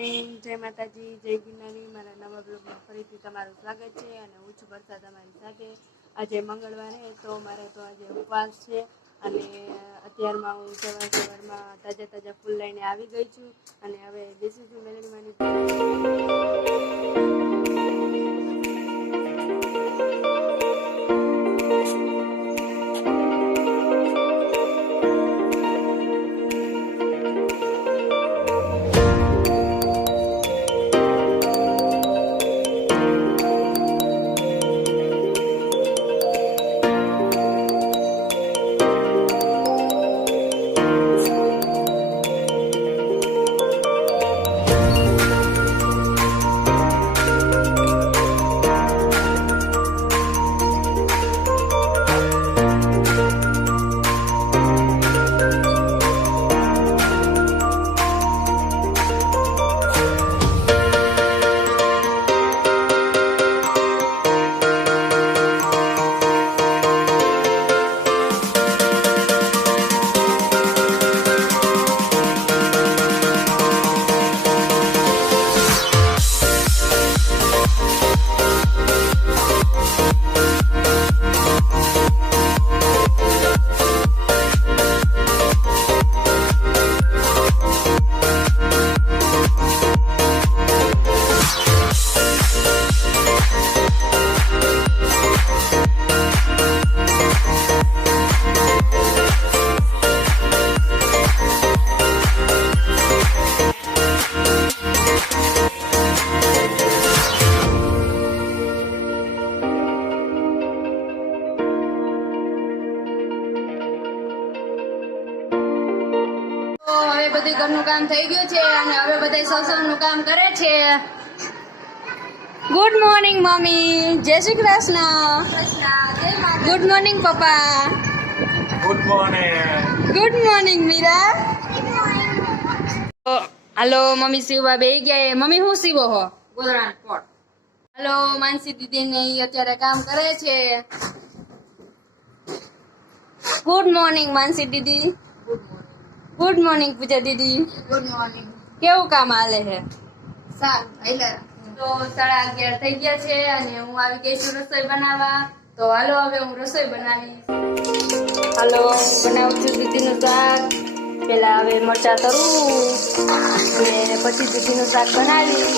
Morning, જય માતાજી, જય ગિરનારી। મારા નવા બ્લોગમાં ફરીથી તમારું સ્વાગત છે અને હું છું વર્ષા તમારી સાથે। આજે મંગળવાર છે તો મારે તો આજે ઉપવાસ છે અને અત્યારમાં હું સવારમાં તાજા ફૂલ લઈને આવી ગઈ છું અને હવે બેસું છું મેલડીમાંની। બધી ઘરનું કામ થઈ ગયું છે અને હવે બધા સસુરનું કામ કરે છે। ગુડ મોર્નિંગ મમ્મી, જય Shri Krishna. Good morning papa. Good morning. Good morning Meera. હાલો મમ્મી સીવવા બેહી ગયા। મમ્મી હું સીવો હો? ગોદડાનો કોટ। હાલો માનસી દીદી ને અત્યારે કામ કરે છે। ગુડ મોર્નિંગ માનસી દીદી। ગુડ મોર્નિંગ પૂજા દીદી। Good morning. કેવું કામ હાલે છે? સારું હાલે। તો 11:30 થઈ ગયા છે અને હું આવી ગઈ છું રસોઈ બનાવવા। તો હાલો હવે હું રસોઈ બનાવીશ। હાલો બનાવું છું દૂધીનું શાક। પેલા હવે મરચાં તરું અને પછી દૂધીનું શાક બનાવીશ।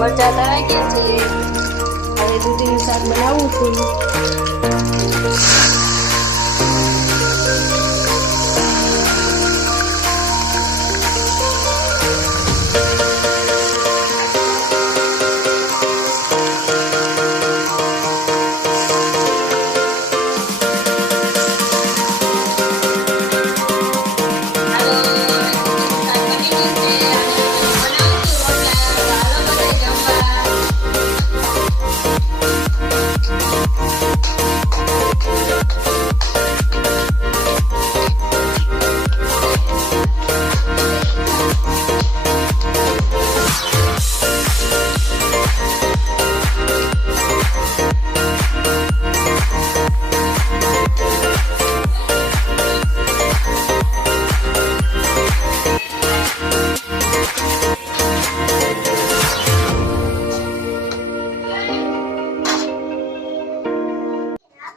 મરચાં તરાઈ ગયા છે, હવે દૂધીનું શાક બનાવું છું।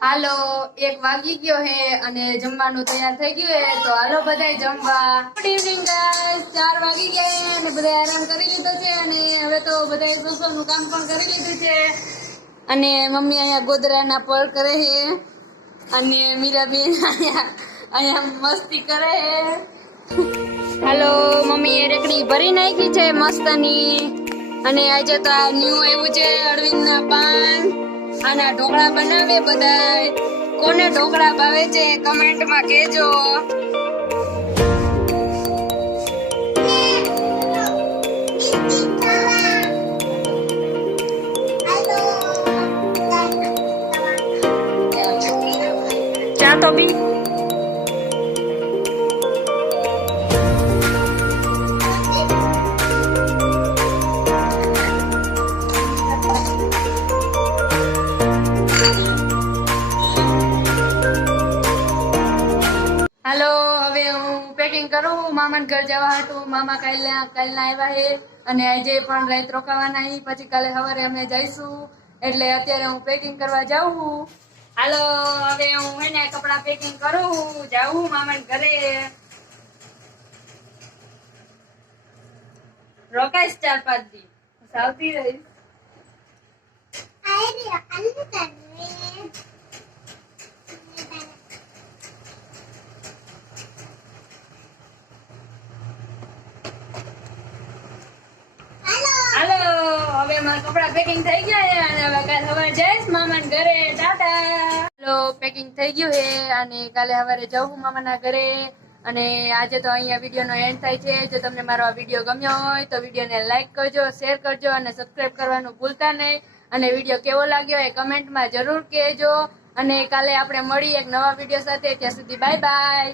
હાલો 1 વાગી ગયો હે અને જમવાનું તૈયાર થઈ ગયું હે તો હાલો બધાય જમવા। ગુડ ઇવનિંગ ગાઈસ, 4 વાગી ગયા હે અને બધાય આરામ કરી લીધો છે અને હવે તો બધાય રસોઈનું કામ પણ કરી લીધું છે અને મમ્મી અહીંયા ગોદરાના પર કરે હે અને મીરાબેન અહીંયા મસ્તી કરે હે। હાલો મમ્મી એ રેકડી ભરી નાખી છે મસ્તની અને આજે તો આ ન્યુ આવ્યું છે અરવિંદના પાન। આના ઢોકળા બનાવે બધાય। કોને ઢોકળા ભાવે છે કમેન્ટમાં કહેજો। તો બી હાલો, હવે હું પેકિંગ કરું મામાને ઘર જવા હાટું. મામા કાલના આવ્યા છે અને આજે પણ રાત રોકાવાના છે. પછી કાલે સવારે અમે જઈશું, એટલે અત્યારે હું પેકિંગ કરવા જાઉં. હાલો, હવે હું એને કપડા પેકિંગ કરું, જાઉં મામાને ઘરે. રોકાઈશ 4-5 દી, આવતી રહીશ. હાલો, હવે મારા કપડા પેકિંગ થઈ ગયા છે અને હવે કાલે સવારે જઈશ મામાના ઘરે. ટાટા. હાલો, પેકિંગ થઈ ગયું છે અને કાલે સવારે જાઉં મામાના ઘરે. અને આજે તો અહીંયા વિડીયોનો એન્ડ થાય છે. જો તમને મારો આ વિડીયો ગમ્યો હોય તો વિડીયોને લાઈક કરજો, શેર કરજો અને સબસ્ક્રાઇબ કરવાનું ભૂલતા નહીં. અને વિડીયો કેવો લાગ્યો એ કમેન્ટમાં જરૂર કહેજો. અને કાલે આપણે મળીએ એક નવા વિડીયો સાથે. ત્યાં સુધી બાય બાય.